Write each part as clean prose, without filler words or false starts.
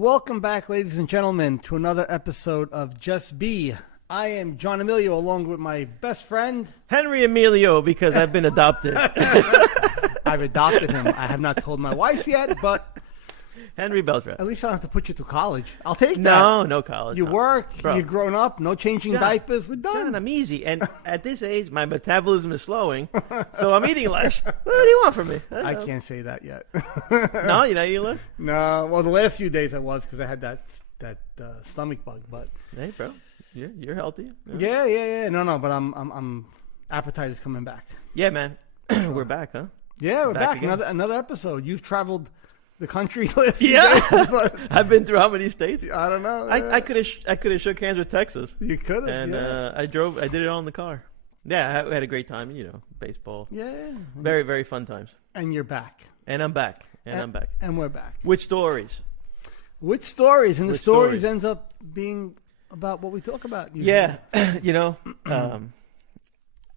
Welcome back, ladies and gentlemen, to another episode of Just Be. I am John Emilio, along with my best friend, Henry Emilio, because I've been adopted. I've adopted him. I have not told my wife yet, but Henry Beltran. at least I don't have to put you through college. I'll take that. No college. You no. work, Bro. you're grown up, no changing John, diapers, we're done. John, I'm easy. And at this age, my metabolism is slowing, so I'm eating less. What do you want from me? I can't say that yet. No, you're not eating less? No, well, the last few days I was because I had that stomach bug, but Hey, bro. You're healthy. yeah. No, but I'm appetite is coming back. Yeah, man. We're back, huh? Yeah, we're back. again. Another episode. You've traveled the country last few Yeah. days, but I've been through how many states? I don't know. I could have shook hands with Texas. You could have. And yeah. I did it all in the car. Yeah, I had a great time, baseball. Yeah. Very, very fun times. And you're back. And I'm back. I'm back. And we're back. Which stories? Which stories? And the Which stories stories? ends up being about what we talk about. Usually. Yeah.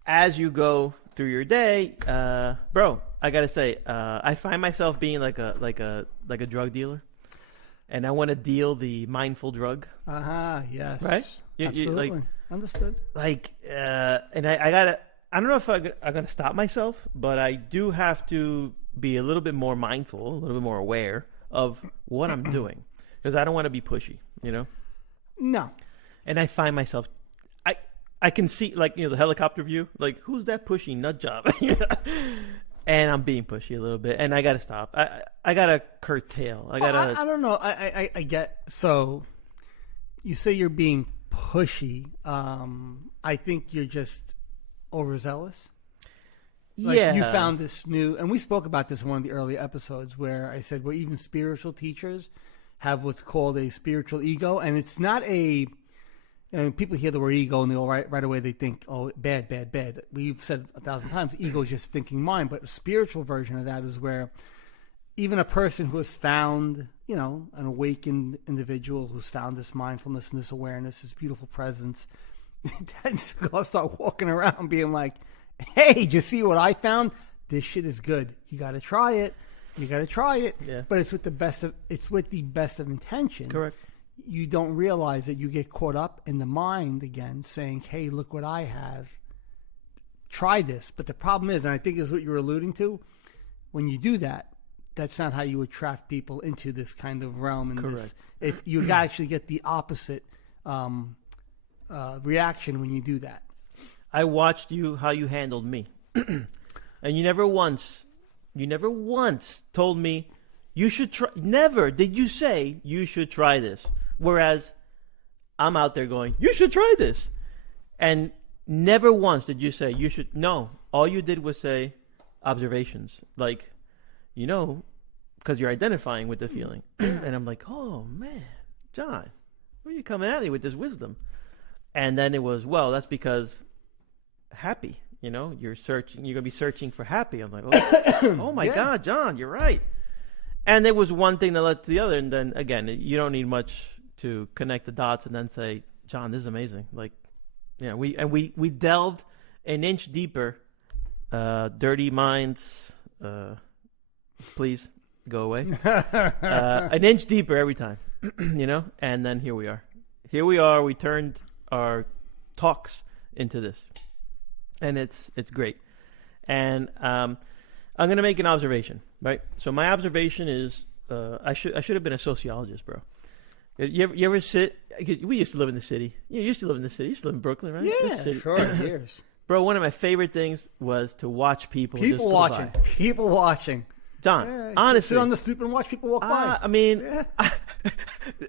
As you go through your day, bro, I gotta say, I find myself being like a drug dealer, and I want to deal the mindful drug, Yes. right? Absolutely. Understood. And I don't know if I'm gonna stop myself, but I do have to be a little bit more mindful, a little bit more aware of what I'm doing, because I don't want to be pushy, No. And I find myself, I can see, the helicopter view, like, who's that pushy nut job? And I'm being pushy a little bit, and I got to stop. I got to curtail. I don't know. I get, so you say you're being pushy. I think you're just overzealous. Like yeah. You found this new, and we spoke about this in one of the earlier episodes where I said, well, even spiritual teachers have what's called a spiritual ego, and it's not and people hear the word ego and they'll right away they think, oh, bad. We've said 1,000 times, ego is just thinking mind, but a spiritual version of that is where even a person who has found, an awakened individual who's found this mindfulness and this awareness, this beautiful presence, tends to start walking around being like, hey, did you see what I found? This shit is good. You got to try it. Yeah. But it's with the best of intention. Correct. You don't realize that you get caught up in the mind again saying, hey, look what I have. Try this. But the problem is, and I think is what you're alluding to, when you do that, that's not how you attract people into this kind of realm. And correct. You actually get the opposite reaction when you do that. I watched how you handled me. And you never once told me, you should try. Never did you say, you should try this. Whereas I'm out there going, you should try this. And never once did you say, you should. No, all you did was say observations. Like, because you're identifying with the feeling. And I'm like, oh, man, John, where are you coming at me with this wisdom? And then it was, well, that's because happy, you're going to be searching for happy. I'm like, oh my Yeah. God, John, you're right. And there was one thing that led to the other. And then again, you don't need much to connect the dots and then say, John, this is amazing. Like, we delved an inch deeper. Dirty minds, please go away. An inch deeper every time, and then here we are. We turned our talks into this, and it's great. And I'm going to make an observation, right? So my observation is, I should have been a sociologist, bro. You ever sit? We used to live in the city. You used to live in the city. You used to live in Brooklyn, right? Yeah, sure, years. Bro, one of my favorite things was to watch people just go watching. by. People watching. John, Yeah, honestly. sit on the stoop and watch people walk by. I mean, Yeah.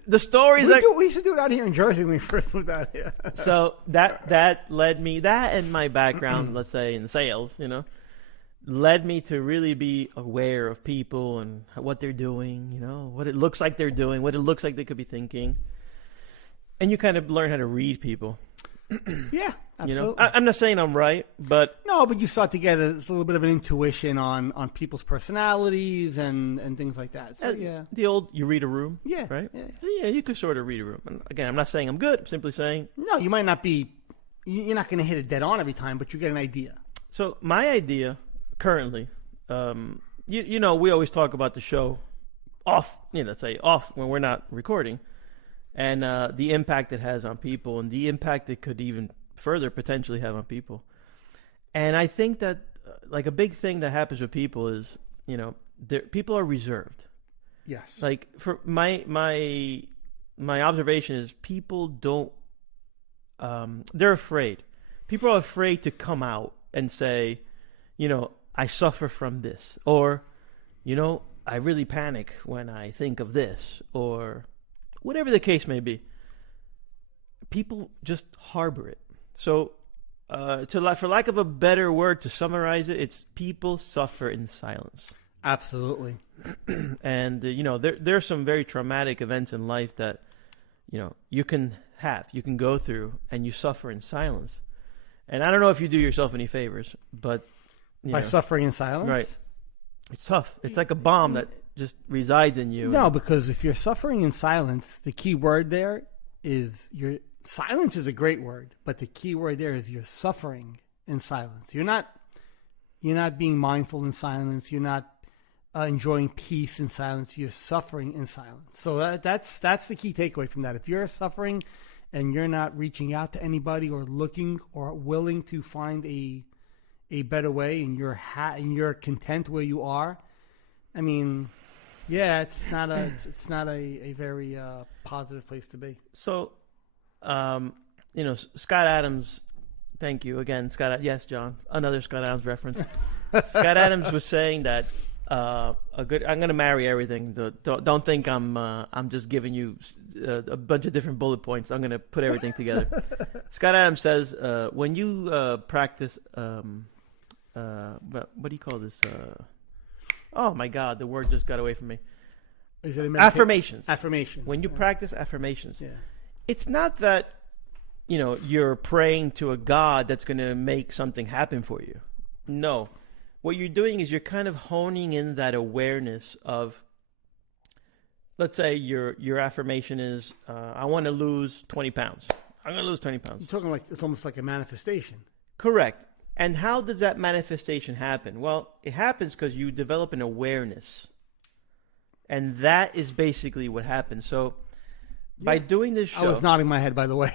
the stories We used to do it out here in Jersey when we first moved out here. So that led me, that and my background, let's say, in sales, led me to really be aware of people and what they're doing, what it looks like they're doing, what it looks like they could be thinking. And you kind of learn how to read people. Yeah, absolutely. I'm not saying I'm right, but No, but you start to get a little bit of an intuition on people's personalities and things like that. So, yeah. the old, you read a room, Yeah, right? yeah. So, yeah, you could sort of read a room. And again, I'm not saying I'm good. I'm simply saying. No, you might not be, you're not going to hit it dead on every time, but you get an idea. So my idea currently, we always talk about the show off, say off when we're not recording, and the impact it has on people, and the impact it could even further potentially have on people. And I think that like a big thing that happens with people is, people are reserved. Yes. Like for my observation is people don't, they're afraid. People are afraid to come out and say, I suffer from this, or, I really panic when I think of this, or whatever the case may be. People just harbor it. So, for lack of a better word to summarize it, it's people suffer in silence. Absolutely. And, there are some very traumatic events in life that, you can go through, and you suffer in silence. And I don't know if you do yourself any favors, but by suffering in silence? Right. It's tough. It's like a bomb that just resides in you. No, because if you're suffering in silence, the key word there is silence is a great word, but the key word there is you're suffering in silence. You're not being mindful in silence. You're not enjoying peace in silence. You're suffering in silence. So that's the key takeaway from that. If you're suffering and you're not reaching out to anybody or looking or willing to find a better way, and you're content where you are, I mean, yeah, it's not a very positive place to be. So, Scott Adams, thank you again, Scott. Yes, John, another Scott Adams reference. Scott Adams was saying that I'm going to marry everything. Don't think I'm just giving you a bunch of different bullet points. I'm going to put everything together. Scott Adams says when you practice, what do you call this? Oh my God, the word just got away from me. Is it affirmations? Affirmations. When you practice affirmations, yeah. It's not that you're praying to a God that's going to make something happen for you. No. What you're doing is you're kind of honing in that awareness of, let's say your affirmation is, I want to lose 20 pounds. I'm going to lose 20 pounds. You're talking like it's almost like a manifestation. Correct. And how does that manifestation happen? Well, it happens because you develop an awareness. And that is basically what happens. So by doing this show... I was nodding my head, by the way.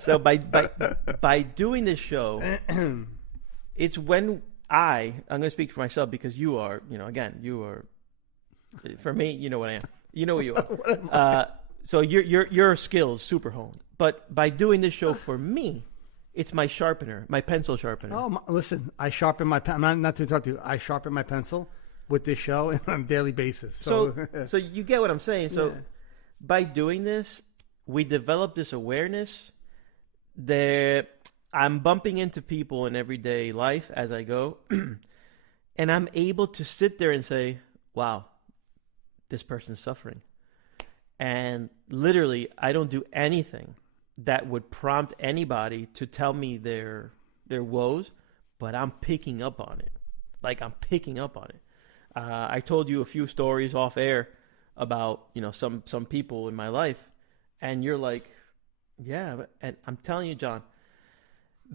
So by doing this show... It's when I'm going to speak for myself because you are, you are, for me, you know what I am. You know what you are. So your skills super honed. But by doing this show for me, it's my sharpener, my pencil sharpener. Oh, listen, I sharpen my pen. I'm not to talk to you. I sharpen my pencil with this show on a daily basis. So you get what I'm saying. So by doing this, we develop this awareness that I'm bumping into people in everyday life as I go, and I'm able to sit there and say, wow, this person's suffering. And literally, I don't do anything that would prompt anybody to tell me their woes, but I'm picking up on it. Like, I'm picking up on it. I told you a few stories off air about, some people in my life, and you're like, yeah, and I'm telling you, John,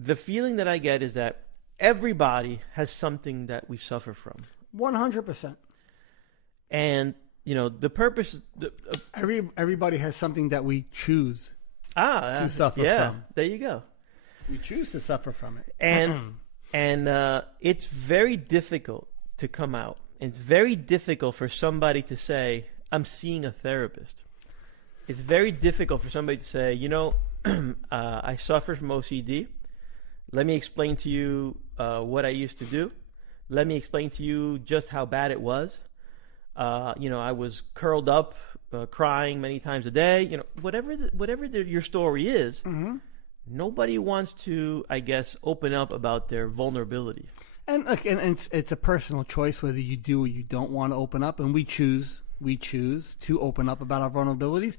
the feeling that I get is that everybody has something that we suffer from. 100%. And, the purpose... Everybody has something that we choose to suffer from. There you go. We choose to suffer from it. And it's very difficult to come out. It's very difficult for somebody to say, I'm seeing a therapist. It's very difficult for somebody to say, I suffer from OCD. Let me explain to you what I used to do. Let me explain to you just how bad it was. I was curled up, crying many times a day. Whatever your story is, nobody wants to, I guess, open up about their vulnerability. And it's a personal choice whether you do or you don't want to open up. And we choose to open up about our vulnerabilities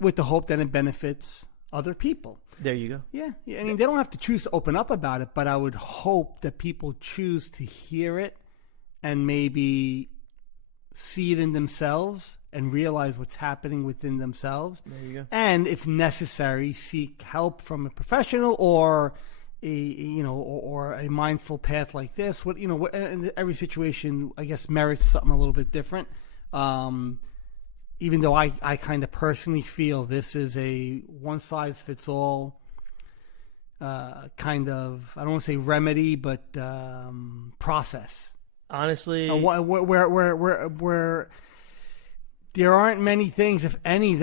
with the hope that it benefits other people. There you go. Yeah. I mean, they don't have to choose to open up about it, but I would hope that people choose to hear it and maybe see it in themselves and realize what's happening within themselves. There you go. And if necessary, seek help from a professional or a mindful path like this. And every situation, I guess, merits something a little bit different. Even though I kind of personally feel this is a one-size-fits-all kind of, I don't want to say remedy, but process. Honestly, where there aren't many things, if any,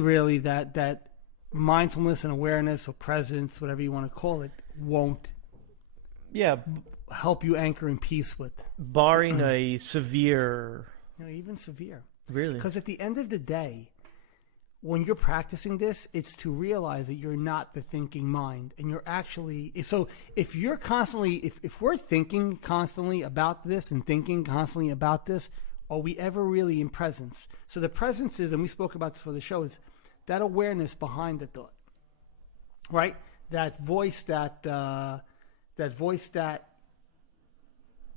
really, that mindfulness and awareness or presence, whatever you want to call it, won't help you anchor in peace with. Barring a severe, even severe. Really? Because at the end of the day, when you're practicing this, it's to realize that you're not the thinking mind, and you're actually. So if you're constantly, if we're thinking constantly about this and thinking constantly about this, are we ever really in presence? So the presence is, and we spoke about this for the show, is that awareness behind the thought, right? That voice the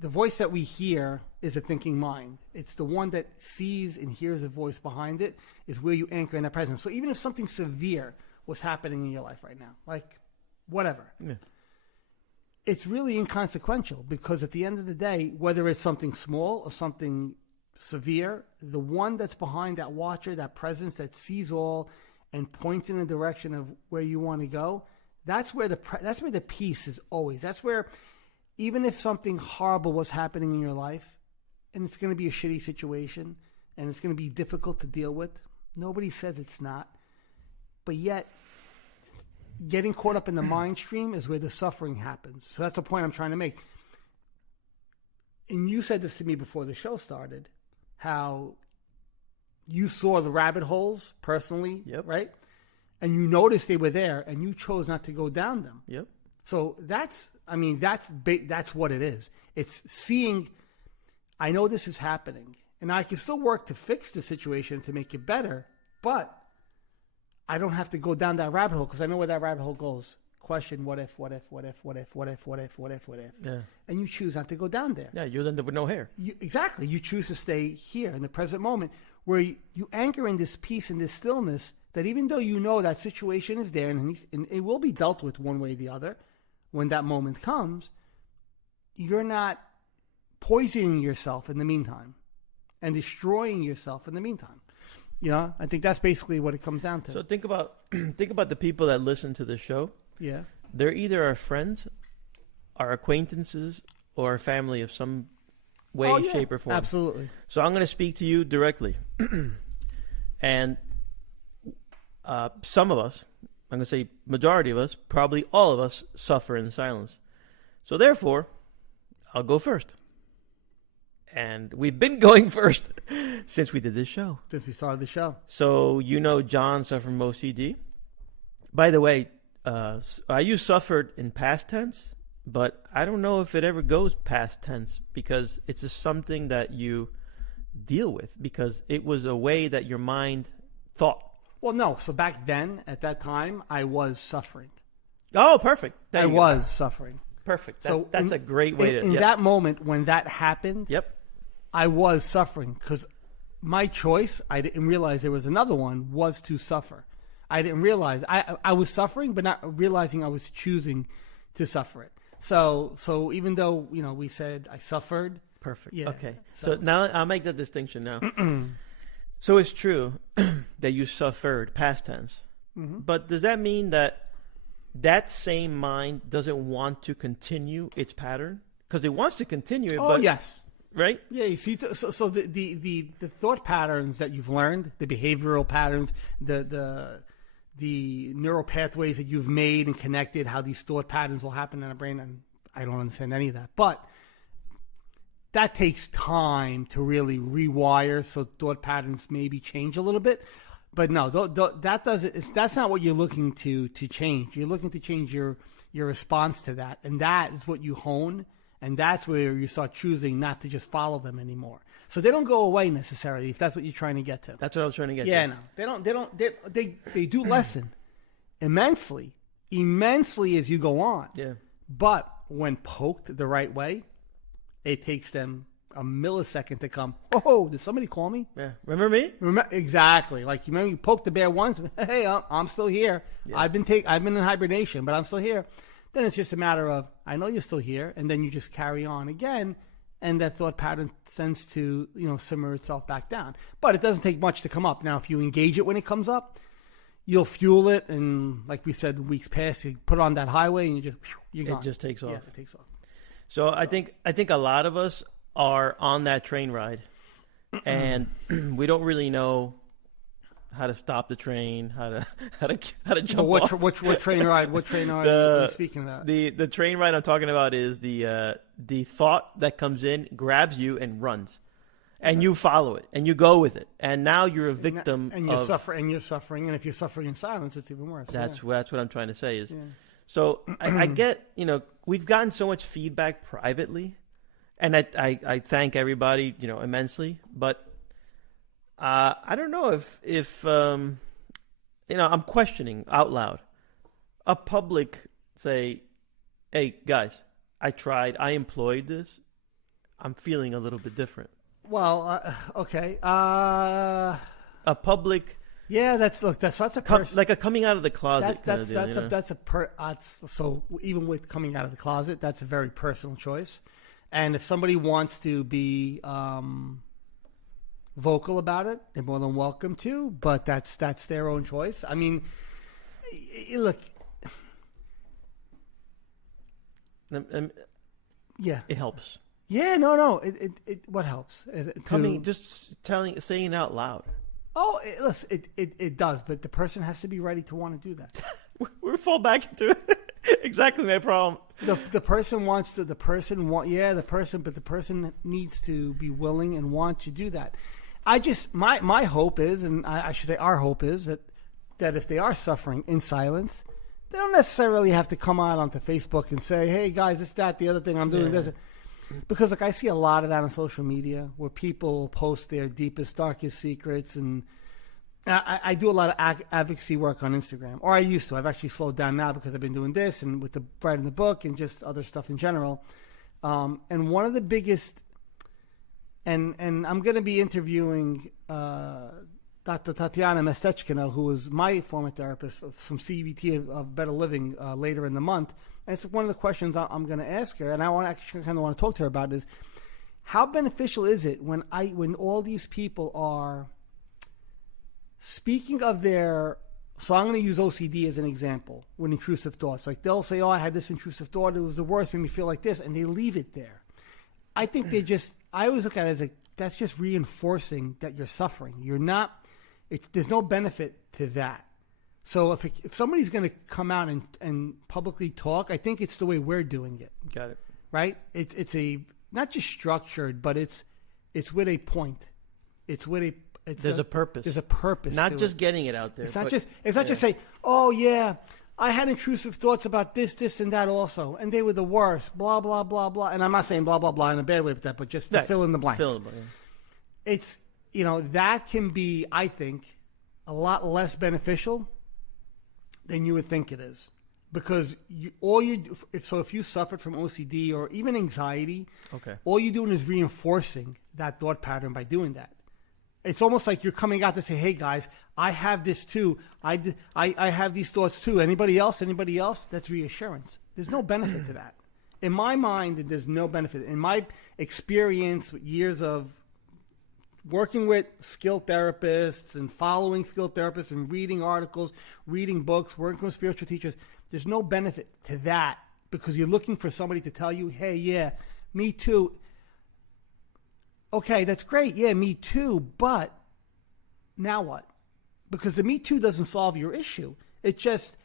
voice that we hear is a thinking mind. It's the one that sees and hears a voice behind it is where you anchor in that presence. So even if something severe was happening in your life right now, like whatever, it's really inconsequential, because at the end of the day, whether it's something small or something severe, the one that's behind that watcher, that presence that sees all and points in the direction of where you want to go, that's where the peace is always. That's where, even if something horrible was happening in your life, and it's going to be a shitty situation, and it's going to be difficult to deal with, nobody says it's not, but yet getting caught up in the mind stream is where the suffering happens. So that's the point I'm trying to make. And you said this to me before the show started, how you saw the rabbit holes personally, right? And you noticed they were there, and you chose not to go down them. Yep. So that's what it is. It's seeing, I know this is happening, and I can still work to fix the situation to make it better, but I don't have to go down that rabbit hole, because I know where that rabbit hole goes. Question, what if? Yeah. And you choose not to go down there. Yeah, you'll end up with no hair. Exactly. You choose to stay here in the present moment, where you anchor in this peace and this stillness, that even though you know that situation is there and it will be dealt with one way or the other when that moment comes, you're not poisoning yourself in the meantime and destroying yourself in the meantime. I think that's basically what it comes down to. So think about the people that listen to the show. Yeah. They're either our friends, our acquaintances, or our family of some way, shape, or form. Absolutely. So I'm going to speak to you directly. And some of us, I'm going to say majority of us, probably all of us, suffer in silence. So therefore, I'll go first. And we've been going first since we did this show. Since we started the show. So John suffered from OCD. By the way, I use suffered in past tense, but I don't know if it ever goes past tense, because it's just something that you deal with, because it was a way that your mind thought. Well, no. So back then, at that time, I was suffering. Oh, perfect. I was suffering. Perfect. That's a great way to... In that moment, when that happened, I was suffering, because my choice, I didn't realize there was another one, was to suffer. I didn't realize. I was suffering, but not realizing I was choosing to suffer it. So even though, we said I suffered. Perfect. Yeah. Okay. So now I'll make that distinction now. So it's true that you suffered, past tense. Mm-hmm. But does that mean that same mind doesn't want to continue its pattern? Because it wants to continue it. Oh, but, yes. Right? Yeah, you see, so the thought patterns that you've learned, the behavioral patterns, the neural pathways that you've made and connected, how these thought patterns will happen in our brain, and I don't understand any of that. But that takes time to really rewire, so thought patterns maybe change a little bit. But no, that's not what you're looking to change. You're looking to change your response to that, and that is what you hone, and that's where you start choosing not to just follow them anymore. So they don't go away necessarily, if that's what you're trying to get to. That's what I was trying to get to. Yeah, no, they do lessen immensely as you go on. Yeah. But when poked the right way, it takes them a millisecond to come, oh, did somebody call me? Yeah. Remember me? Exactly. Like, you remember you poked the bear once, hey, I'm still here. Yeah. I've been in hibernation, but I'm still here. Then it's just a matter of, I know you're still here, and then you just carry on again, and that thought pattern tends to, simmer itself back down. But it doesn't take much to come up. Now, if you engage it when it comes up, you'll fuel it, and like we said weeks past, you put on that highway and you're gone. It just takes off. Yeah, it takes off. So I think a lot of us are on that train ride, and we don't really know how to stop the train, how to jump off. What train ride? What train ride are you speaking about? The train ride I'm talking about is the thought that comes in, grabs you, and runs, and you follow it, and you go with it, and now you're a victim. And you're suffering. And if you're suffering in silence, it's even worse. That's what I'm trying to say is. Yeah. So I get, we've gotten so much feedback privately, and I thank everybody, immensely, but. I don't know if I'm questioning out loud. A public say, "Hey guys, I tried. I employed this. I'm feeling a little bit different." Well, okay. A public, yeah, that's a like a coming out of the closet. So even with coming out of the closet, that's a very personal choice. And if somebody wants to be vocal about it, they're more than welcome to, but that's their own choice. I mean, look, yeah, it helps. Yeah, no, it what helps? Saying out loud. Oh, listen, it does, but the person has to be ready to want to do that. We fall back into exactly my problem. The person needs to be willing and want to do that. My hope is, and I should say our hope is that if they are suffering in silence, they don't necessarily have to come out onto Facebook and say, "Hey guys, this, that, the other thing I'm doing this," because I see a lot of that on social media where people post their deepest, darkest secrets, and I do a lot of advocacy work on Instagram, or I used to. I've actually slowed down now because I've been doing this and with the writing the book and just other stuff in general. And one of the biggest, and I'm going to be interviewing Dr. Tatiana Mestechkina, who was my former therapist from CBT of Better Living later in the month. And it's one of the questions I'm going to ask her, and I want to talk to her about is how beneficial is it when all these people are speaking of their, so I'm going to use OCD as an example, when intrusive thoughts, like they'll say, "Oh, I had this intrusive thought, it was the worst, made me feel like this," and they leave it there. I think I always look at it as that's just reinforcing that you're suffering. You're not, there's no benefit to that. So if somebody's going to come out and publicly talk, I think it's the way we're doing it. Got it. Right? It's not just structured, but it's with a point. There's a purpose. There's a purpose. Not just getting it out there. It's not just say, "Oh yeah, I had intrusive thoughts about this, and that also, and they were the worst." Blah blah blah blah. And I'm not saying blah blah blah in a bad way with that, but just to fill in the blanks. It's that can be, I think, a lot less beneficial than you would think it is, because if you suffered from OCD or even anxiety, all you're doing is reinforcing that thought pattern by doing that. It's almost like you're coming out to say, "Hey guys, I have this too. I have these thoughts too. Anybody else? That's reassurance. There's no benefit to that. In my mind, there's no benefit. In my experience with years of working with skilled therapists and following skilled therapists and reading articles, reading books, working with spiritual teachers, there's no benefit to that, because you're looking for somebody to tell you, "Hey, yeah, me too." Okay, that's great. Yeah, me too. But now what? Because the me too doesn't solve your issue. It's just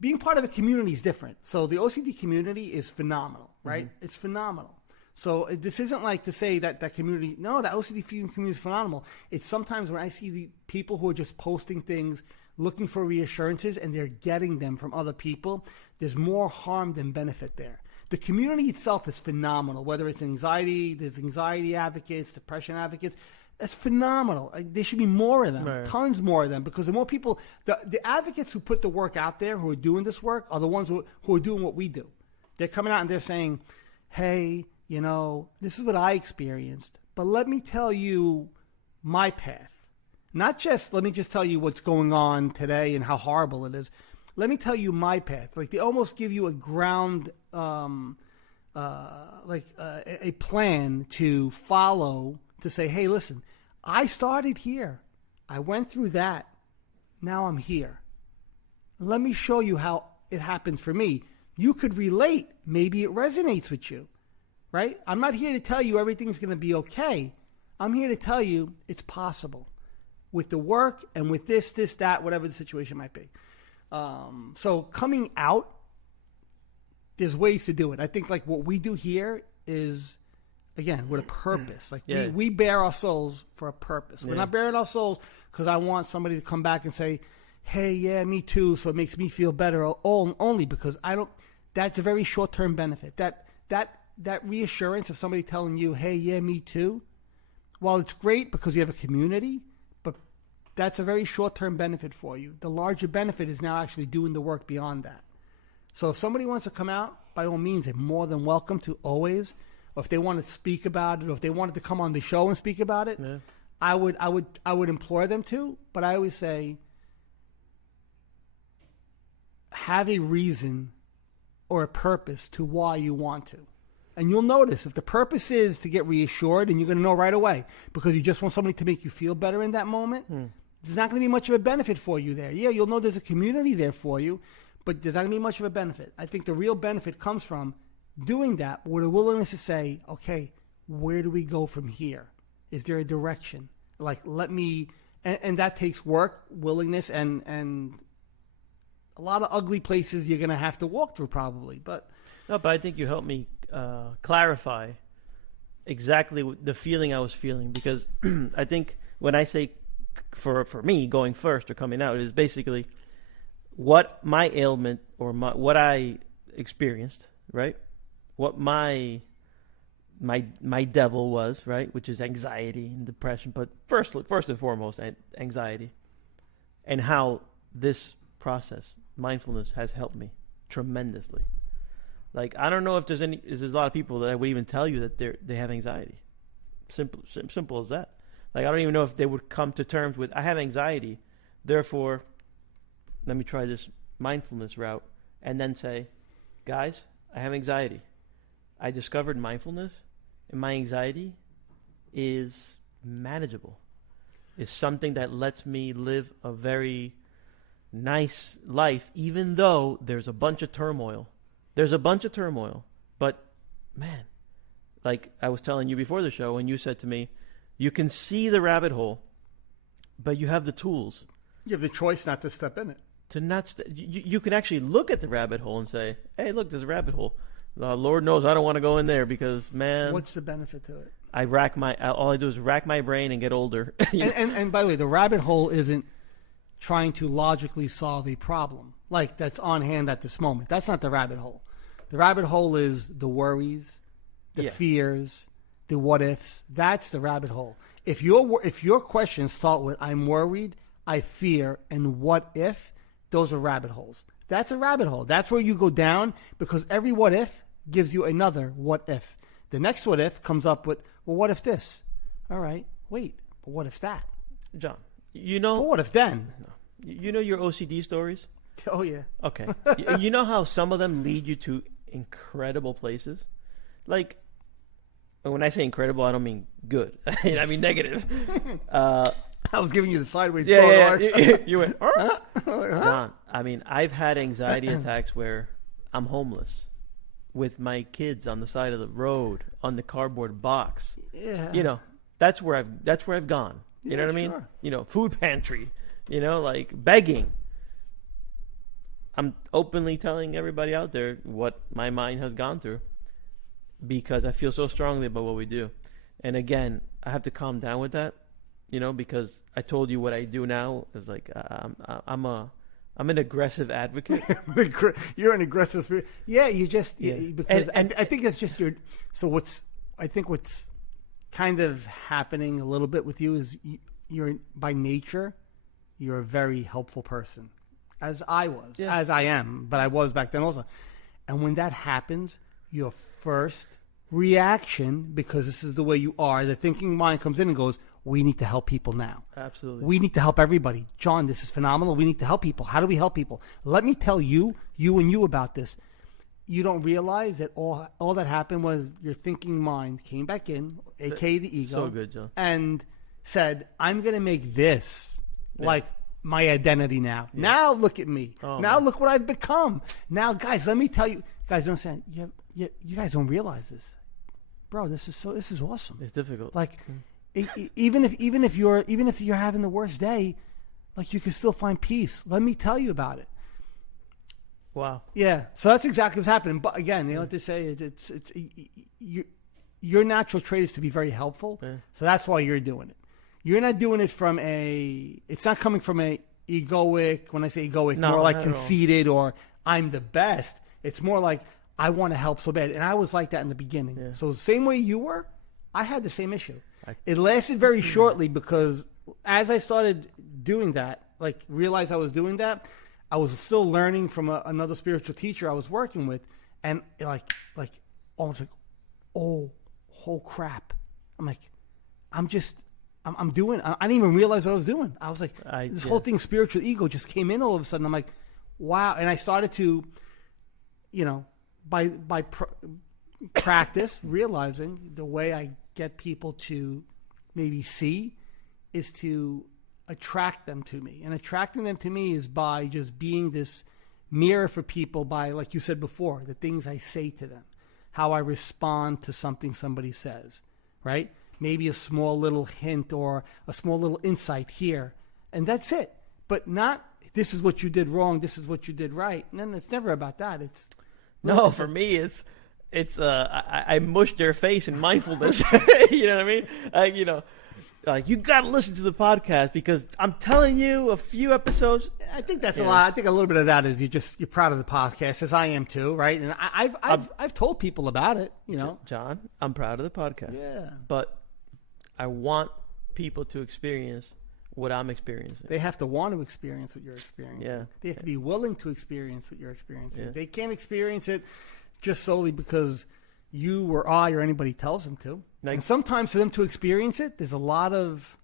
being part of a community is different. So the OCD community is phenomenal, right? Mm-hmm. It's phenomenal. So this isn't like to say that community, no, that OCD community is phenomenal. It's sometimes when I see the people who are just posting things, looking for reassurances, and they're getting them from other people, there's more harm than benefit there. The community itself is phenomenal, whether it's anxiety, there's anxiety advocates, depression advocates. That's phenomenal. There should be more of them, right. Tons more of them, because the more people, the advocates who put the work out there, who are doing this work, are the ones who are doing what we do. They're coming out and they're saying, "Hey, this is what I experienced, but let me tell you my path. Not just, let me just tell you what's going on today and how horrible it is. Let me tell you my path." Like they almost give you a ground a plan to follow to say, hey, listen, I started here. I went through that. Now I'm here. Let me show you how it happens for me. You could relate. Maybe it resonates with you, right? I'm not here to tell you everything's going to be okay. I'm here to tell you it's possible with the work and with this, that, whatever the situation might be. So coming out, there's ways to do it. I think like what we do here is, again, with a purpose. Like we bare our souls for a purpose. We're not baring our souls because I want somebody to come back and say, hey, yeah, me too. So it makes me feel better. Only because I don't. That's a very short-term benefit. That reassurance of somebody telling you, hey, yeah, me too. While it's great because you have a community, but that's a very short-term benefit for you. The larger benefit is now actually doing the work beyond that. So if somebody wants to come out, by all means, they're more than welcome to always. Or if they want to speak about it, or if they wanted to come on the show and speak about it, I would implore them to. But I always say, have a reason or a purpose to why you want to. And you'll notice if the purpose is to get reassured, and you're going to know right away because you just want somebody to make you feel better in that moment, there's not going to be much of a benefit for you there. Yeah, you'll know there's a community there for you, but there's not going to be much of a benefit. I think the real benefit comes from doing that with a willingness to say, okay, where do we go from here? Is there a direction? Like, let me, and that takes work, willingness, and a lot of ugly places you're going to have to walk through probably. But I think you helped me clarify exactly the feeling I was feeling, because I think when I say for me going first or coming out, it is basically what my ailment or what I experienced, right? What my devil was, right? Which is anxiety and depression, but first and foremost, anxiety, and how this process, mindfulness, has helped me tremendously. Like, I don't know if there's a lot of people that would even tell you that they have anxiety. Simple as that. Like, I don't even know if they would come to terms with, I have anxiety, therefore, let me try this mindfulness route, and then say, guys, I have anxiety. I discovered mindfulness, and my anxiety is manageable. It's something that lets me live a very nice life, even though there's a bunch of turmoil. But, man, like I was telling you before the show, when you said to me, you can see the rabbit hole, but you have the tools. You have the choice not to step in it. You can actually look at the rabbit hole and say, hey, look, there's a rabbit hole. Lord knows I don't want to go in there because, man. What's the benefit to it? All I do is rack my brain and get older. and by the way, the rabbit hole isn't trying to logically solve a problem like that's on hand at this moment. That's not the rabbit hole. The rabbit hole is the worries, the fears, the what ifs. That's the rabbit hole. If your questions start with I'm worried, I fear, and what if, those are rabbit holes. That's a rabbit hole. That's where you go down, because every what if gives you another what if. The next what if comes up with, well, what if this? All right, wait, but what if that? John, you know. But what if then? You know your OCD stories? Oh, yeah. Okay. You know how some of them lead you to incredible places? Like, when I say incredible, I don't mean good. I mean negative. I was giving you the sideways. Yeah. You went, John, I mean, I've had anxiety attacks where I'm homeless with my kids on the side of the road on the cardboard box. Yeah. You know, that's where I've gone. You know what I mean? Sure. You know, food pantry, like begging. I'm openly telling everybody out there what my mind has gone through because I feel so strongly about what we do. And again, I have to calm down with that, because I told you what I do now. It's like I'm an aggressive advocate. You're an aggressive spirit. Yeah, you just because and I think it's just your. So what's kind of happening a little bit with you is you're by nature, you're a very helpful person, as I was, as I am, but I was back then also. And when that happens, your first reaction, because this is the way you are, the thinking mind comes in and goes, we need to help people now. Absolutely. We need to help everybody. John, this is phenomenal. We need to help people. How do we help people? Let me tell you and you about this. you don't realize that all that happened was your thinking mind came back in, aka the ego, So good, John. and said, "I'm going to make this like my identity now. Now look at me. Oh, now man. look what I've become. Now, guys, let me tell you, guys, don't understand. You guys don't realize this, bro. This is awesome. It's difficult. Like, even if you're having the worst day, like you can still find peace. Let me tell you about it. Wow. Yeah, so that's exactly what's happening. But again, you know what they say? Your natural trait is to be very helpful. Yeah. So that's why you're doing it. You're not doing it from it's not coming from a egoic, when I say egoic, No, more like not at all. conceited or I'm the best. It's more like I want to help so bad. And I was like that in the beginning. Yeah. So the same way you were, I had the same issue. It lasted very shortly because as I started doing that, like realized I was doing that, I was still learning from another spiritual teacher I was working with, and like almost like, oh crap! I'm like, I'm doing. I didn't even realize what I was doing. I was like, this whole thing, spiritual ego, just came in all of a sudden. I'm like, wow! And I started to, by practice, realizing the way I get people to maybe see is to attract them to me. And attracting them to me is by just being this mirror for people by, like you said before, the things I say to them, how I respond to something somebody says, right? Maybe a small little hint or a small little insight here. And that's it. But not, this is what you did wrong, this is what you did right. And then it's never about that. It's No, for me, it's I mushed their face in mindfulness. You know what I mean? Like you got to listen to the podcast because I'm telling you, a few episodes. I think that's a lot. I think a little bit of that is you're proud of the podcast, as I am too, right? And I've told people about it, John, I'm proud of the podcast. Yeah. But I want people to experience what I'm experiencing. They have to want to experience what you're experiencing. Yeah. They have to be willing to experience what you're experiencing. Yeah. They can't experience it just solely because you or I or anybody tells them to. Like, and sometimes for them to experience it, there's a lot of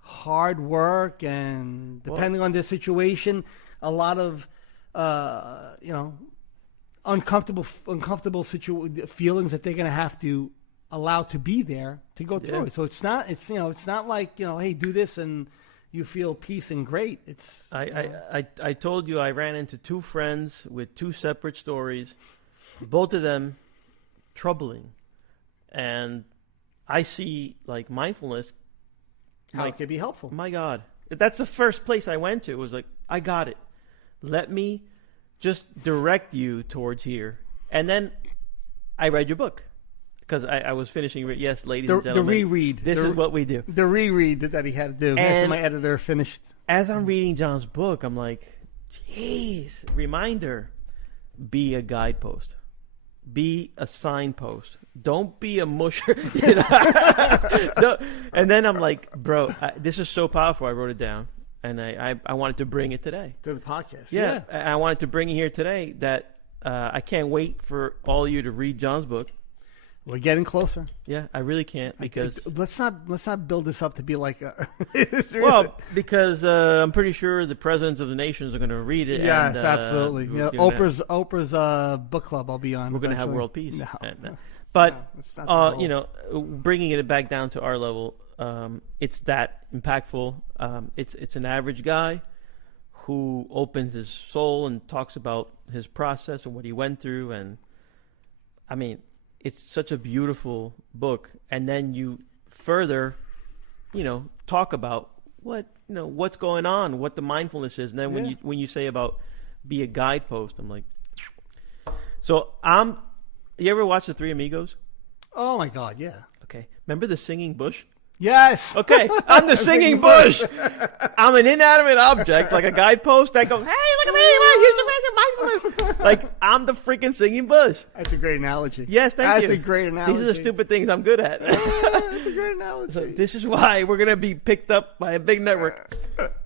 hard work and depending on their situation, a lot of, uncomfortable feelings that they're going to have to allow to be there to go through it. So it's not like, hey, do this and you feel peace and great. It's I told you I ran into two friends with two separate stories, both of them troubling, and I see like mindfulness. how it can be helpful. My God, that's the first place I went to. It was like, I got it. Let me just direct you towards here, and then I read your book. Because I was finishing, yes, ladies and gentlemen. The reread. This is what we do. The reread that he had to do after my editor finished. As I'm reading John's book, I'm like, jeez, reminder, be a guidepost. Be a signpost. Don't be a musher. And then I'm like, bro, this is so powerful. I wrote it down. And I wanted to bring it today. To the podcast. Yeah. I wanted to bring it here today that I can't wait for all of you to read John's book. We're getting closer. Yeah, I really can't because let's not build this up to be like a because I'm pretty sure the presidents of the nations are going to read it. Yes, and, absolutely. Oprah's book club. I'll be on. We're going to have eventually. world peace. No. But it's not the goal. bringing it back down to our level, it's that impactful. It's an average guy who opens his soul and talks about his process and what he went through, and I mean. It's such a beautiful book, and then you further, talk about what's going on, what the mindfulness is, and then when you say about be a guidepost, I'm like, so you ever watch The Three Amigos? Oh my God, yeah. Okay, remember the singing bush? Yes. Okay, I'm the singing bush. I'm an inanimate object, like a guidepost that goes, hey, look at me, use the mindfulness. Like, I'm the freaking singing bush. That's a great analogy. Yes, thank you. That's a great analogy. These are the stupid things I'm good at. That's a great analogy. So this is why we're going to be picked up by a big network.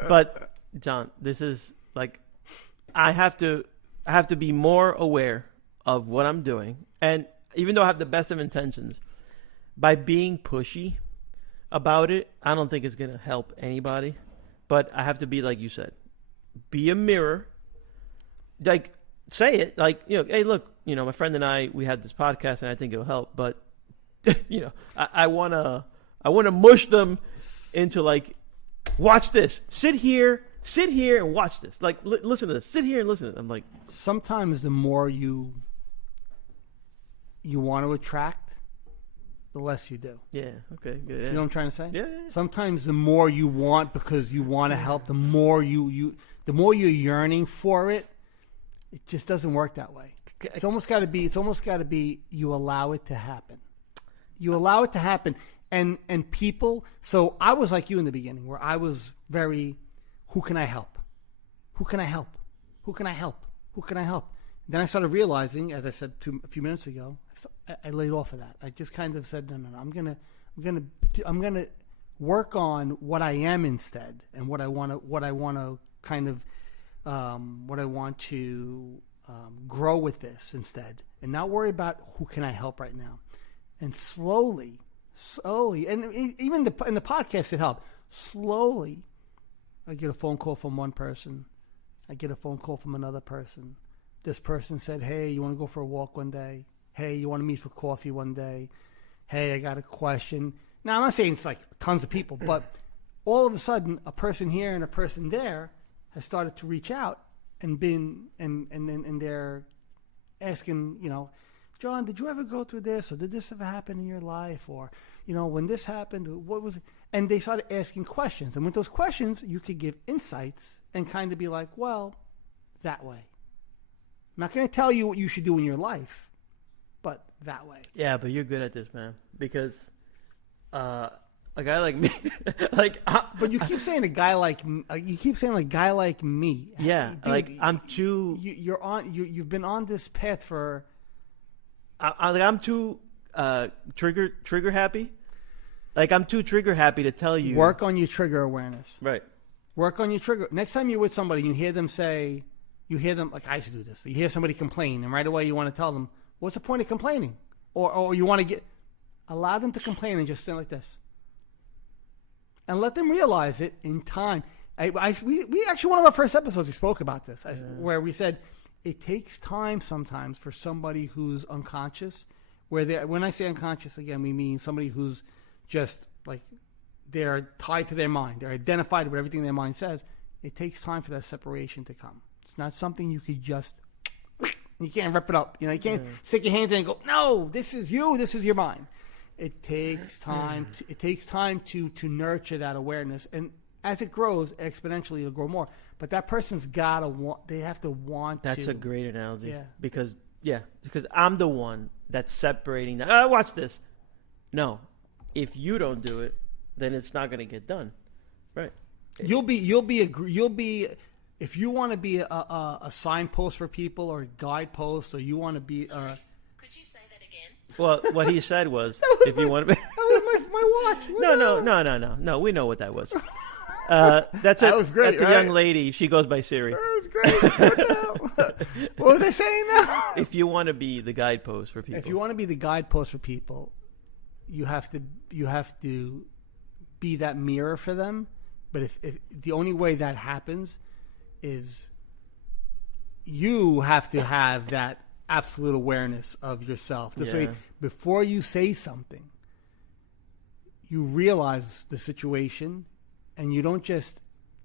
But, John, this is like, I have to be more aware of what I'm doing. And even though I have the best of intentions, by being pushy about it, I don't think it's going to help anybody. But I have to be, like you said, be a mirror. Like, say it like, hey, look, my friend and I, we had this podcast and I think it'll help, but I want to mush them into like, watch this, sit here and watch this, like listen to this, sit here and listen to it. I'm like, sometimes the more you want to attract, the less you do. yeah, okay, good. Yeah. You know what I'm trying to say? Yeah. Sometimes the more you want because you want to help, the more the more you're yearning for it, it just doesn't work that way. It's almost got to be you allow it to happen. You allow it to happen. And people, so I was like you in the beginning where I was very, who can I help? Who can I help? Who can I help? Who can I help? Then I started realizing, as I said a few minutes ago, I laid off of that. I just kind of said, no. I'm gonna work on what I am instead, and what I want to grow with this instead, and not worry about who can I help right now. And slowly, and even in the podcast it helped. Slowly, I get a phone call from one person. I get a phone call from another person. This person said, hey, you want to go for a walk one day? Hey, you want to meet for coffee one day? Hey, I got a question. Now, I'm not saying it's like tons of people, but all of a sudden, a person here and a person there has started to reach out and they're asking, John, did you ever go through this? Or did this ever happen in your life? Or, when this happened, what was it? And they started asking questions. And with those questions, you could give insights and kind of be like, well, that way. I'm not going to tell you what you should do in your life, but that way. Yeah, but you're good at this, man. Because a guy like me, but you keep saying a guy like guy like me. Yeah, dude, I'm too. You've been on this path for. I'm too trigger happy. Like, I'm too trigger happy to tell you. Work on your trigger awareness. Right. Work on your trigger. Next time you're with somebody, you hear them like, I used to do this. You hear somebody complain, and right away you want to tell them, what's the point of complaining? Or you want to allow them to complain and just stand like this. And let them realize it in time. We actually, one of our first episodes, we spoke about this, where we said it takes time sometimes for somebody who's unconscious. When I say unconscious, again, we mean somebody who's just like, they're tied to their mind. They're identified with everything their mind says. It takes time for that separation to come. It's not something you could just, you can't rip it up. You can't stick your hands in and go, no, this is you, this is your mind. It takes time. It takes time to nurture that awareness. And as it grows, exponentially, it'll grow more. But that person's got to want, they have to want That's to. a great analogy. Yeah. Because I'm the one that's separating that. Watch this. No. If you don't do it, then it's not going to get done. Right. You'll be if you want to be a signpost for people or a guidepost, or you want to be Could you say that again? Well, what he said was, if you want to be that was my watch. No, we know what that was. That was great, That's a right? young lady. She goes by Siri. That was great. What was I saying now? If you want to be the guidepost for people. If you want to be the guidepost for people, you have to be that mirror for them. But if the only way that happens is you have to have that absolute awareness of yourself. This way, before you say something, you realize the situation, and you don't just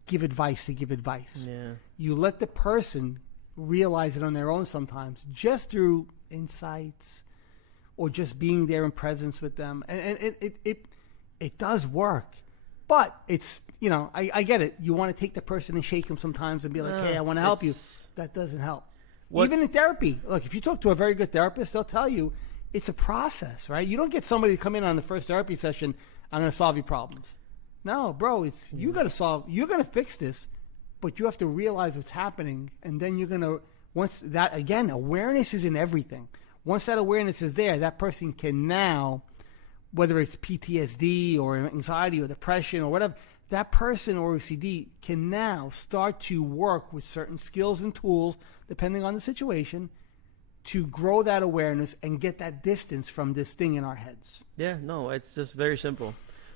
give advice to give advice. Yeah. You let the person realize it on their own sometimes, just through insights or just being there in presence with them. And it does work. But it's, I get it. You want to take the person and shake them sometimes and be like, hey, I want to help you. That doesn't help. Even in therapy. Look, if you talk to a very good therapist, they'll tell you it's a process, right? You don't get somebody to come in on the first therapy session, I'm going to solve your problems. No, bro, it's you're going to fix this, but you have to realize what's happening. And then you're going to, once that, again, awareness is in everything. Once that awareness is there, that person can now, whether it's PTSD or anxiety or depression or whatever, that person or OCD can now start to work with certain skills and tools, depending on the situation, to grow that awareness and get that distance from this thing in our heads. Yeah, no, it's just very simple.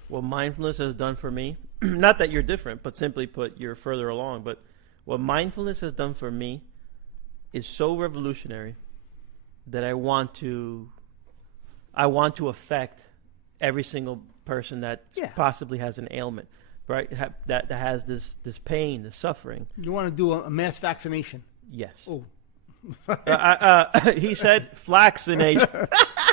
What mindfulness has done for me, not that you're different, but simply put, you're further along, but what mindfulness has done for me is so revolutionary that I want to affect every single person that Yeah. possibly has an ailment, right? That has this pain, this suffering. You want to do a mass vaccination? Yes. Oh, He said flaxination.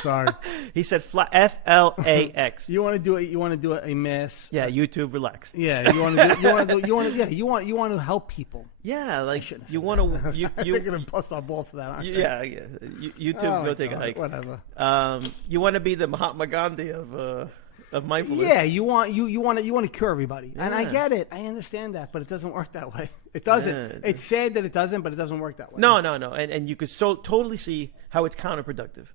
sorry. He said FLAX. You want to do it? You want to do a mass? Yeah, YouTube, relax. Yeah. You want to? You want to? You want to? Yeah. You want to help people. Yeah, like shouldn't have you said want to. They're gonna bust our balls for that. Aren't they? Yeah. YouTube, Oh, go my take a God, hike. Whatever. You want to be the Mahatma Gandhi of mindfulness. Yeah, you want to cure everybody, and I Yeah. get it. I understand that, but it doesn't work that way. It doesn't. Yeah. It's sad that it doesn't, but it doesn't work that way. No, and you could totally see how it's counterproductive.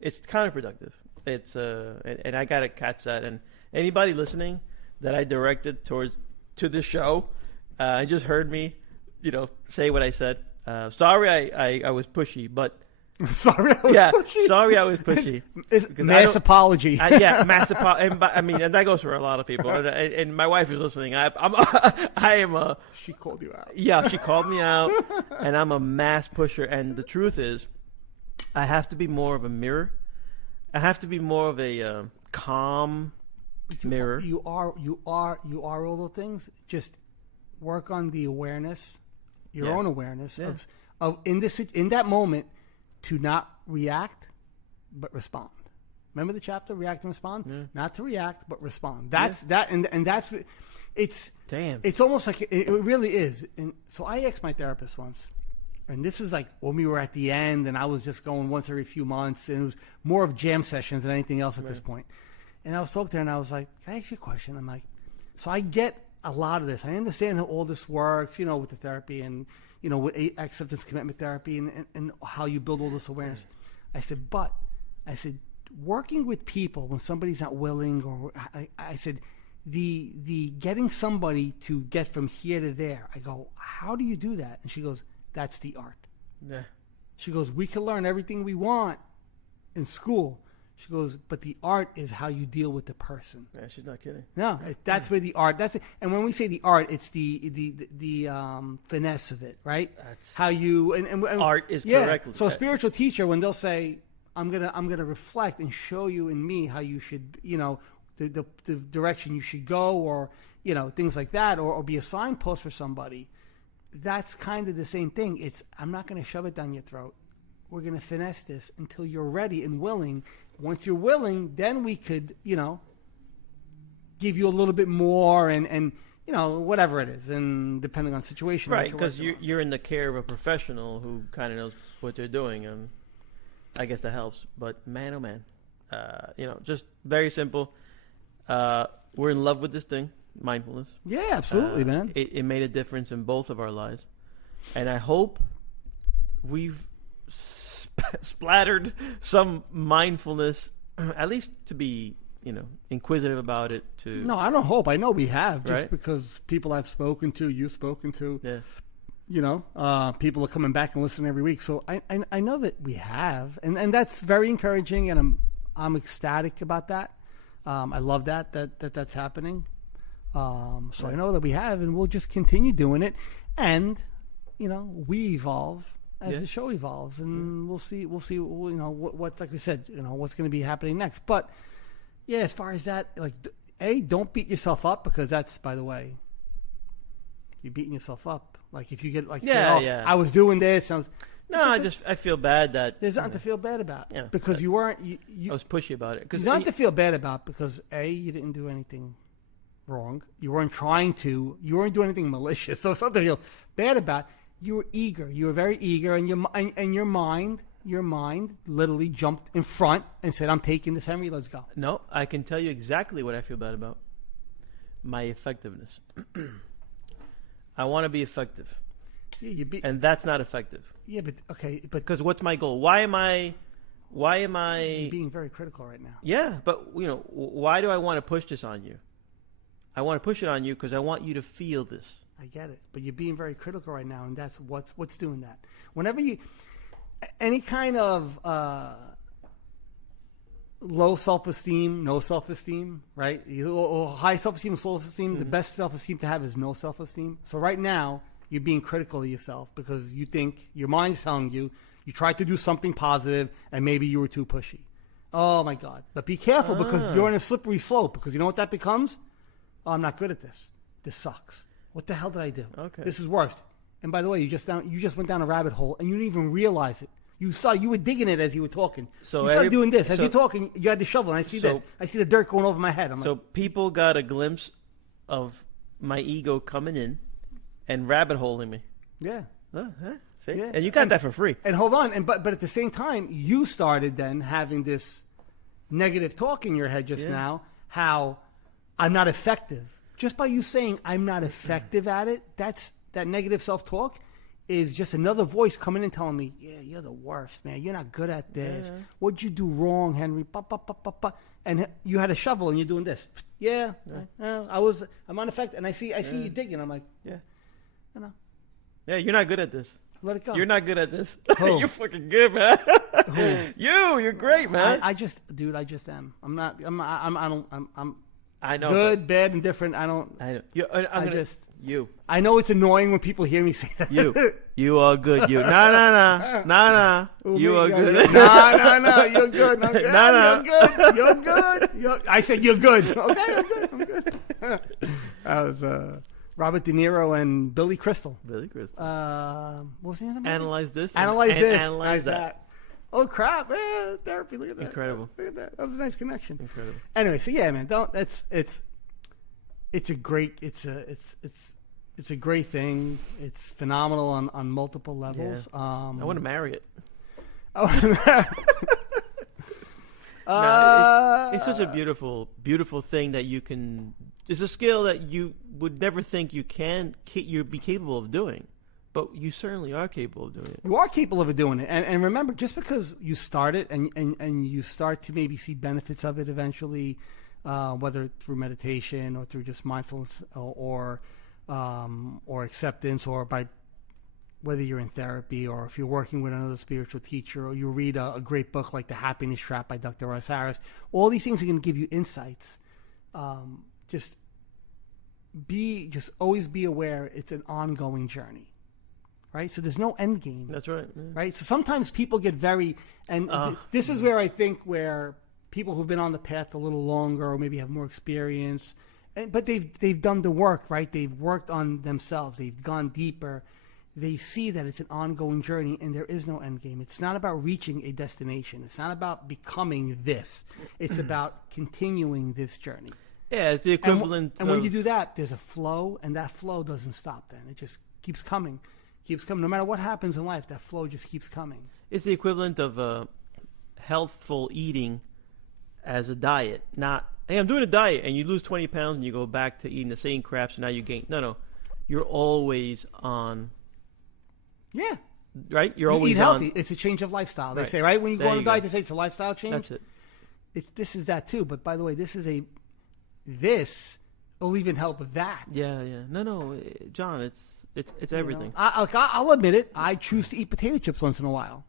It's counterproductive. It's and I gotta catch that. And anybody listening that I directed to this show, just heard me, say what I said. Sorry, I was pushy, but sorry. I was yeah, pushy. sorry I was pushy. It's Because mass apology. Yeah, massive. And that goes for a lot of people. And my wife is listening. I am a. She called you out. Yeah, she called me out, and I'm a mass pusher. And the truth is, I have to be more of a mirror. I have to be more of a calm mirror. You are all those things. Just work on the awareness, your Yeah. own awareness Yeah. of in that moment to not react, but respond. Remember the chapter, react and respond. Yeah. Not to react, but respond. That's and that's what it's. Damn. It's almost like it really is. And so I asked my therapist once, and this is like when we were at the end, and I was just going once every few months, and it was more of jam sessions than anything else at this point. And I was talking to her, and I was like, "Can I ask you a question?" I'm like, "So I get a lot of this. I understand how all this works, with the therapy and with acceptance commitment therapy and how you build all this awareness." I said, "But," I said, "working with people when somebody's not willing, or I said." The getting somebody to get from here to there. I go, how do you do that? And she goes, that's the art. Yeah. She goes, we can learn everything we want in school. She goes, but the art is how you deal with the person. Yeah, she's not kidding. No, that's where the art. That's it. And when we say the art, it's the finesse of it, right? That's- how you and Art is yeah. correct. So a spiritual teacher, when they'll say, I'm gonna reflect and show you in me how you should, the direction you should go, or things like that, or be a signpost for somebody. That's kind of the same thing. It's I'm not going to shove it down your throat. We're going to finesse this until you're ready and willing. Once you're willing, then we could give you a little bit more and whatever it is, and depending on situation. what Right, you're because working on. you're in the care of a professional who kind of knows what they're doing, and I guess that helps. But man, oh man, just very simple. We're in love with this thing, mindfulness. Yeah, absolutely, man. It made a difference in both of our lives, and I hope we've splattered some mindfulness, at least to be inquisitive about it. To No, I don't hope. I know we have, just Right. because people I've spoken to, you've spoken to, yeah. people are coming back and listening every week. So I know that we have, and that's very encouraging, and I'm ecstatic about that. I love that's happening. So I know that we have, and we'll just continue doing it, and we evolve as Yeah. the show evolves, and we'll see. What like we said, what's going to be happening next. But yeah, as far as that, like, don't beat yourself up, because that's, by the way, you're beating yourself up. Like if you get like, Yeah, say, yeah. I was doing this. No, I feel bad that There's nothing to feel bad about, Yeah. because you weren't. I You was pushy about it. there's nothing to feel bad about, because you didn't do anything wrong. You weren't trying to. You weren't doing anything malicious. So something to feel bad about. You were eager. You were very eager, and your mind literally jumped in front and said, "I'm taking this, Henry. Let's go." No, I can tell you exactly what I feel bad about. My effectiveness. I want to be effective, Yeah, you beat. and that's not effective. Yeah, but okay, but Because what's my goal? Why am I? you're being very critical right now. Yeah, but why do I want to push this on you? I want to push it on you because I want you to feel this. I get it, but you're being very critical right now, and that's what's doing that. Whenever any kind of low self-esteem, no self-esteem, right? High self-esteem, low self-esteem. The best self-esteem to have is no self-esteem. So right now, you're being critical of yourself because you think your mind's telling you tried to do something positive and maybe you were too pushy. Oh my God. But be careful because you're on a slippery slope because you know what that becomes? Oh, I'm not good at this. This sucks. What the hell did I do? Okay. This is worse. And by the way, you just went down a rabbit hole and you didn't even realize it. You were digging it as you were talking. So you started doing this. As so- you're talking, you had the shovel and I see So- this. I see the dirt going over my head. I'm So like, people got a glimpse of my ego coming in and rabbit holing me. yeah. Huh? See? Yeah. And you got that for free. And hold on, but at the same time, you started then having this negative talk in your head just Yeah. now, how I'm not effective. Just by you saying I'm not effective at it, that negative self-talk is just another voice coming in telling me, yeah, you're the worst, man. You're not good at this. Yeah. What'd you do wrong, Henry? Ba, ba, ba, ba, ba. And you had a shovel and you're doing this. Yeah, I'm unaffected. And I see you digging. I'm like, Yeah. you know, Yeah, you're not good at this. let it go. You're not good at this. Who? You're fucking good, man. You're great, man. I just am. I'm not. I'm I know. good, bad, and different. I don't. I know. You. I know it's annoying when people hear me say that. You are good. You. Nah. Who, You me? are Yeah, good. yeah. No, you're good. No, Nah. You're good. I said you're good. Okay, I'm good. That was Robert De Niro and Billy Crystal. Really, Chris. What was the name of the movie? Analyze this. Analyze and this. Analyze that. Oh crap! Therapy. Look at that. Incredible. Look at that. That was a nice connection. Incredible. Anyway, so yeah, man, it's a great thing. It's phenomenal on multiple levels. I want to marry it. It's such a beautiful thing that you can. It's a skill that you would never think you'd be capable of doing, but you certainly are capable of doing it. You are capable of doing it, and remember, just because you start it and you start to maybe see benefits of it eventually, whether through meditation or through just mindfulness or acceptance, or by whether you're in therapy or if you're working with another spiritual teacher or you read a great book like The Happiness Trap by Dr. Russ Harris, all these things are going to give you insights. Just always be aware it's an ongoing journey. Right? So there's no end game. That's right. Yeah. Right? So sometimes people get this is where I think where people who've been on the path a little longer or maybe have more experience, but they've done the work, right? They've worked on themselves. They've gone deeper. They see that it's an ongoing journey and there is no end game. It's not about reaching a destination. It's not about becoming this. It's about continuing this journey. Yeah, it's the equivalent. And when you do that, there's a flow, and that flow doesn't stop then. It just keeps coming. No matter what happens in life, that flow just keeps coming. It's the equivalent of healthful eating as a diet. Not, hey, I'm doing a diet, and you lose 20 pounds, and you go back to eating the same crap, so now you gain. No. You're always on. Yeah. Right? You're You always eat healthy. on. It's a change of lifestyle. They Right. say, right? When you go There on a you diet, go. they say it's a lifestyle change. That's it. This is that too. But by the way, this will even help with that. Yeah. No, John, it's everything. I'll admit it. I choose to eat potato chips once in a while.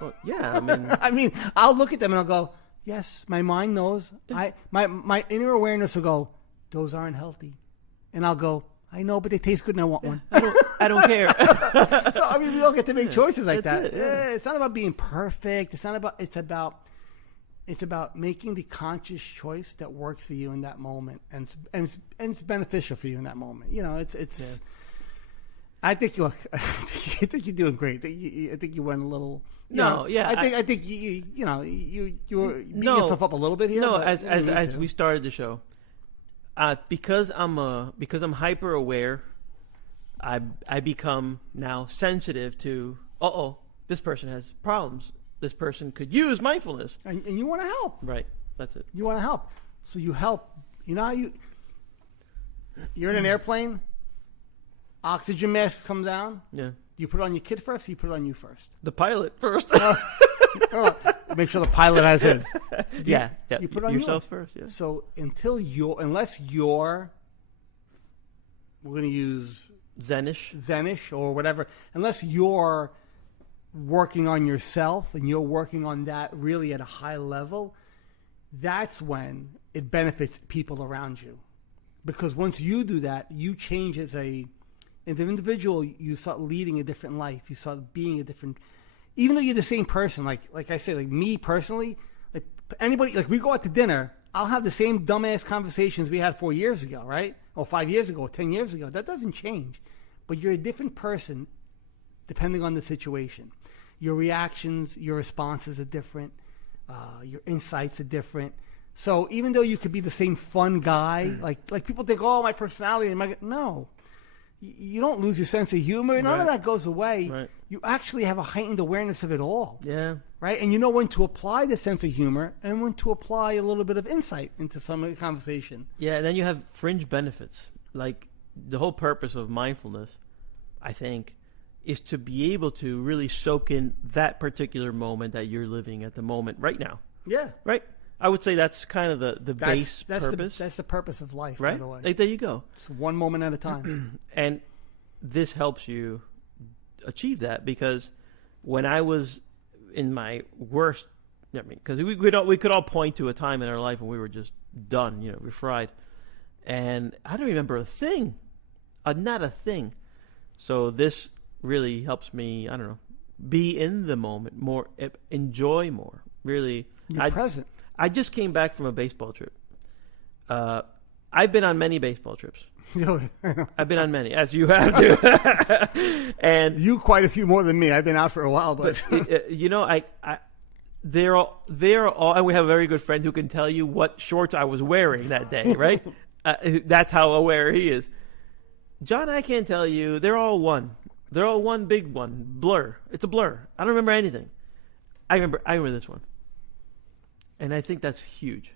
Well, yeah, I mean, I mean, I'll look at them and I'll go, yes, my mind knows. My inner awareness will go, those aren't healthy. And I'll go, I know, but they taste good and I want one. I don't care. So, I mean, we all get to make choices like that. That's it, yeah. It's not about being perfect. It's about making the conscious choice that works for you in that moment. And it's beneficial for you in that moment. You know, it's I think you're doing great. I think you went a little. I think you were beating yourself up a little bit here. No, but you didn't need as to. we started the show, because I'm hyper aware, I become now sensitive to. This person has problems. This person could use mindfulness, and you want to help. right? That's it. You want to help, so you help. You know how you're in an airplane. Oxygen mask comes down. Yeah. You put it on your kid first. Or you put it on you first. The pilot first. Make sure the pilot has his. Yeah. You put it on yourself yours. first. Yeah. So unless you're, we're going to use Zenish or whatever. Unless you're working on yourself and you're working on that really at a high level, that's when it benefits people around you. Because once you do that, you change as a And the individual, you start leading a different life. You start being a different, even though you're the same person. Like I said, like me personally, like anybody, like we go out to dinner, I'll have the same dumbass conversations we had 4 years ago, right? Or 5 years ago, or 10 years ago. That doesn't change. But you're a different person depending on the situation. Your reactions, your responses are different. Your insights are different. So even though you could be the same fun guy, like people think, oh, my personality, no. You don't lose your sense of humor. None of that goes away. Right. You actually have a heightened awareness of it all. Yeah. Right? And you know when to apply the sense of humor and when to apply a little bit of insight into some of the conversation. Yeah, and then you have fringe benefits. Like the whole purpose of mindfulness, I think, is to be able to really soak in that particular moment that you're living at the moment right now. Yeah. Right? I would say that's kind of the base purpose. That's the purpose of life, right? by the way. Like, there you go. It's one moment at a time. And this helps you achieve that, because when I was in my worst, I mean, because we could all point to a time in our life when we were just done, we're fried. And I don't remember a thing, not a thing. So this really helps me, I don't know, be in the moment more, enjoy more, really. You're present. I just came back from a baseball trip. I've been on many baseball trips. I've been on many, as you have to. And you quite a few more than me. I've been out for a while, but they're all, and we have a very good friend who can tell you what shorts I was wearing that day, right? That's how aware he is. John, I can't tell you. They're all one. They're all one big one. Blur. It's a blur. I don't remember anything. I remember this one. And I think that's huge.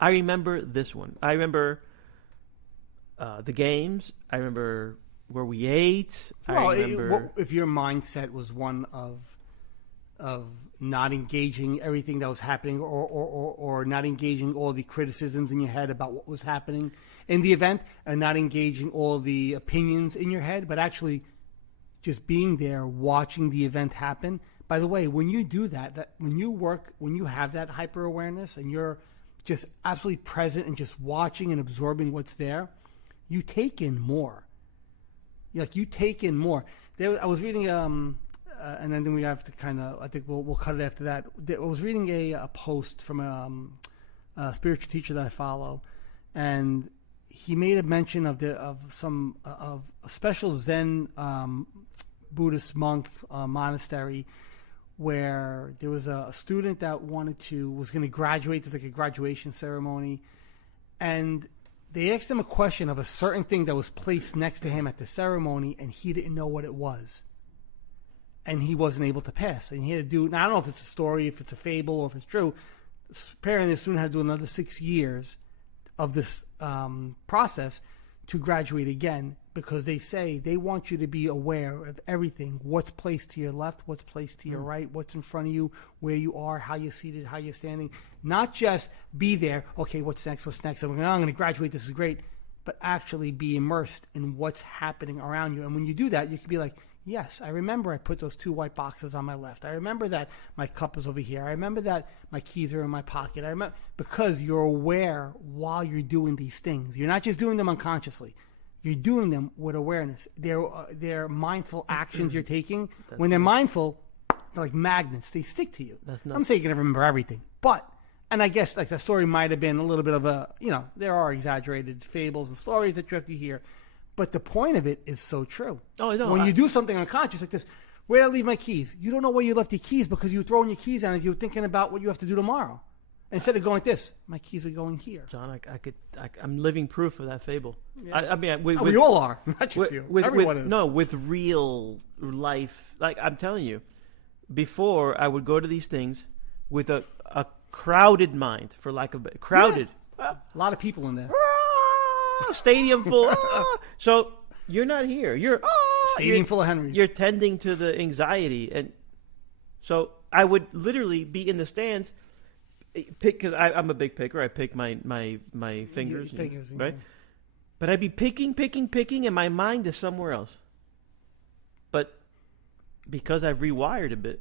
I remember this one. I remember the games. I remember where we ate. Well, I remember if your mindset was one of not engaging everything that was happening, or not engaging all the criticisms in your head about what was happening in the event, and not engaging all the opinions in your head, but actually just being there, watching the event happen. By the way, when you do that when you have that hyper awareness and you're just absolutely present and just watching and absorbing what's there, you take in more. Like, you take in more. I was reading, and then we have to kind of, I think we'll cut it after that. I was reading a post from a spiritual teacher that I follow, and he made a mention of a special Zen Buddhist monk monastery, where there was a student that was going to graduate. There's like a graduation ceremony, and they asked him a question of a certain thing that was placed next to him at the ceremony, and he didn't know what it was, and he wasn't able to pass. And he had to do, now I don't know if it's a story, if it's a fable, or if it's true. Apparently the student had to do another 6 years of this process to graduate again, because they say they want you to be aware of everything, what's placed to your left, what's placed to your right, what's in front of you, where you are, how you're seated, how you're standing. Not just be there, okay, what's next, I'm going to graduate, this is great, but actually be immersed in what's happening around you. And when you do that, you can be like, yes, I remember I put those 2 white boxes on my left. I remember that my cup is over here. I remember that my keys are in my pocket. I remember, because you're aware while you're doing these things. You're not just doing them unconsciously. You're doing them with awareness. They're mindful actions you're taking. When they're mindful, they're like magnets. They stick to you. I'm saying you're going to remember everything. And I guess like the story might have been a little bit of a, there are exaggerated fables and stories that you have to hear. But the point of it is so true. Oh, I know. When you do something unconscious like this, where did I leave my keys? You don't know where you left your keys because you were throwing your keys down as you were thinking about what you have to do tomorrow. Instead of going like this, my keys are going here. John, I'm living proof of that fable. Yeah. We all are, not just you. Everyone is. No, with real life. Like, I'm telling you, before I would go to these things with a crowded mind, for lack of crowded. Yeah. A lot of people in there. Stadium full. So you're not here. You're stadium full of Henrys. You're tending to the anxiety, and so I would literally be in the stands. Because I'm a big picker. I pick my fingers, right? Yeah. But I'd be picking, and my mind is somewhere else. But because I've rewired a bit,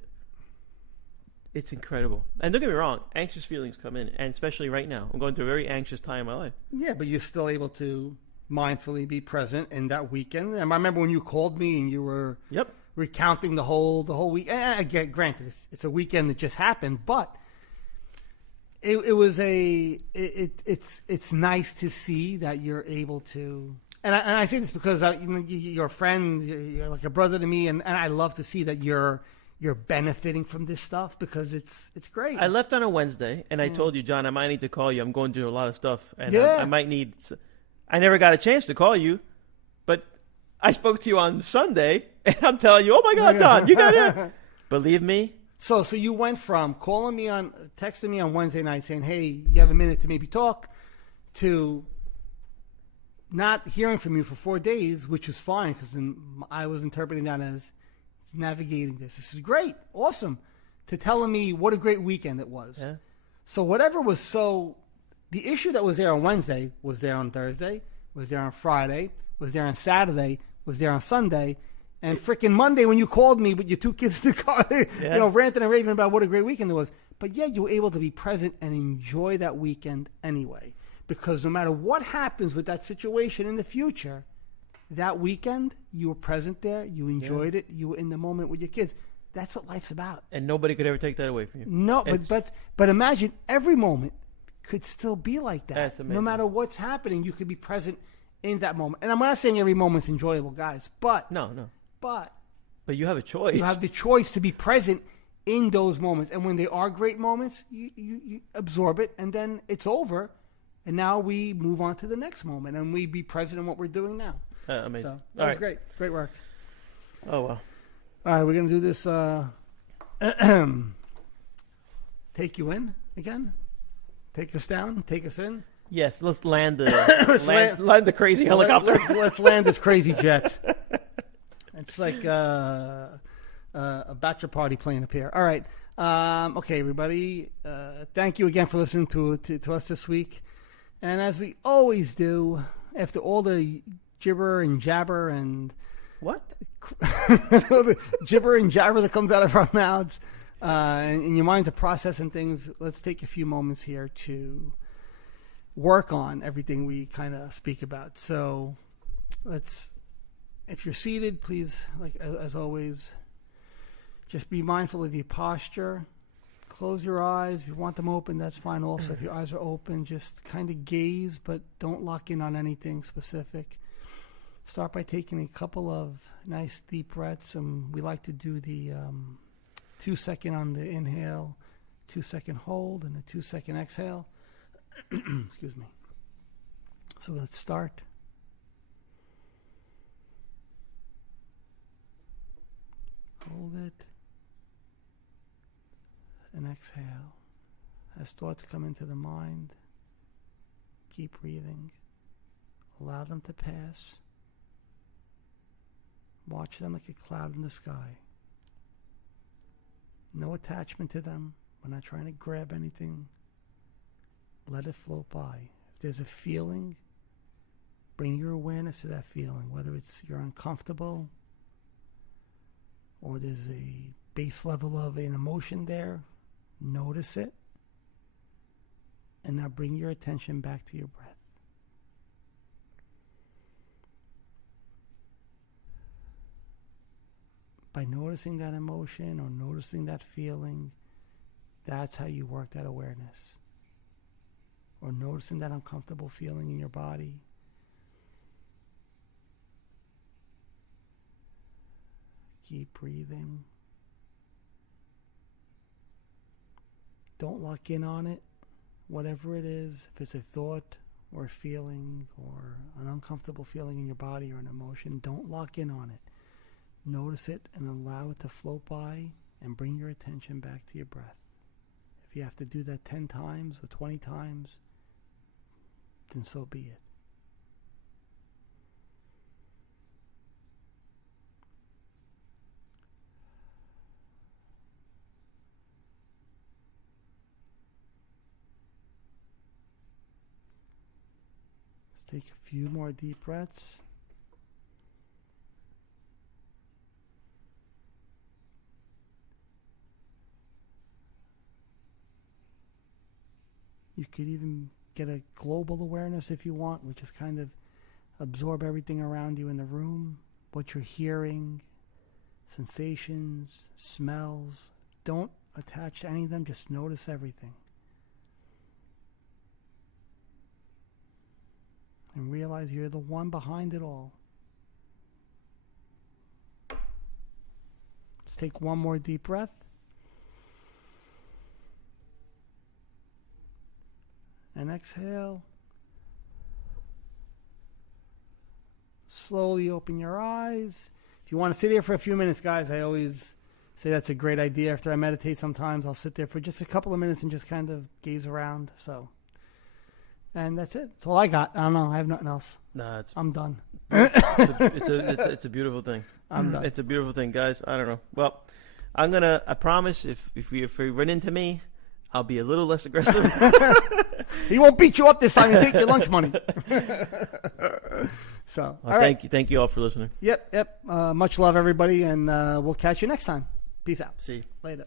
it's incredible. And don't get me wrong, anxious feelings come in, and especially right now. I'm going through a very anxious time in my life. Yeah, but you're still able to mindfully be present in that weekend. And I remember when you called me and you were Yep. recounting the whole week. Granted, it's a weekend that just happened, but it's nice to see that you're able to. And I say this because you're a friend, you're like a brother to me, and I love to see that you're benefiting from this stuff because it's great. I left on a Wednesday, and I told you, John, I might need to call you. I'm going through a lot of stuff, and Yeah. I might need. I never got a chance to call you, but I spoke to you on Sunday, and I'm telling you, oh my God, John, you got it. Believe me. So you went from texting me on Wednesday night saying, "Hey, you have a minute to maybe talk," to not hearing from you for 4 days, which was fine because I was interpreting that as navigating this. This is great, awesome, to telling me what a great weekend it was. Yeah. So the issue that was there on Wednesday was there on Thursday, was there on Friday, was there on Saturday, was there on Sunday, and freaking Monday when you called me with your two kids in the car, ranting and raving about what a great weekend it was. But yeah, you were able to be present and enjoy that weekend anyway. Because no matter what happens with that situation in the future, that weekend, you were present there, you enjoyed it, you were in the moment with your kids. That's what life's about. And nobody could ever take that away from you. No, but imagine every moment could still be like that. That's amazing. No matter what's happening, you could be present in that moment. And I'm not saying every moment's enjoyable, guys, but But you have a choice. you have the choice to be present in those moments. And when they are great moments, you absorb it, and then it's over. And now we move on to the next moment, and we be present in what we're doing now. Amazing. So that was great. Great work. Oh, well. All right, we're going to do this. Take you in again? Take us down? Take us in? Yes, let's land the land the crazy helicopter. Let's land this crazy jet. It's like a bachelor party plane up here. All right. Okay, everybody. Thank you again for listening to us this week. And as we always do, after all the gibber and jabber and What? the gibber and jabber that comes out of our mouths, and your minds are processing things, let's take a few moments here to work on everything we kind of speak about. So if you're seated, please, like as always, just be mindful of your posture. Close your eyes. If you want them open, that's fine also. If your eyes are open, just kind of gaze, but don't lock in on anything specific. Start by taking a couple of nice deep breaths. We like to do the 2 second on the inhale, 2 second hold, and the 2 second exhale. Excuse me. So let's start. Hold it. And exhale. As thoughts come into the mind, keep breathing. Allow them to pass. Watch them like a cloud in the sky. No attachment to them. We're not trying to grab anything. Let it float by. If there's a feeling, bring your awareness to that feeling, whether it's you're uncomfortable or there's a base level of an emotion there. Notice it, and now bring your attention back to your breath. By noticing that emotion or noticing that feeling, that's how you work that awareness. Or noticing that uncomfortable feeling in your body. Keep breathing. Don't lock in on it, whatever it is, if it's a thought or a feeling or an uncomfortable feeling in your body or an emotion, don't lock in on it. Notice it and allow it to float by and bring your attention back to your breath. If you have to do that 10 times or 20 times, then so be it. Take a few more deep breaths. You could even get a global awareness if you want, which is kind of Absorb everything around you in the room, what you're hearing, sensations, smells. Don't attach to any of them. Just notice everything. And realize you're the one behind it all. Let's take one more deep breath. And exhale. Slowly open your eyes. If you want to sit here for a few minutes, guys, I always say that's a great idea. After I meditate sometimes, I'll sit there for just a couple of minutes and just kind of gaze around. And that's it. That's all I got. I don't know. I have nothing else. Nah, I'm done. it's a beautiful thing. I'm done. It's a beautiful thing, guys. I don't know. Well, I promise if we run into me, I'll be a little less aggressive. He won't beat you up this time and take your lunch money. So, Well, all right. thank you all for listening. Yep. Much love, everybody, and we'll catch you next time. Peace out. See you. Later.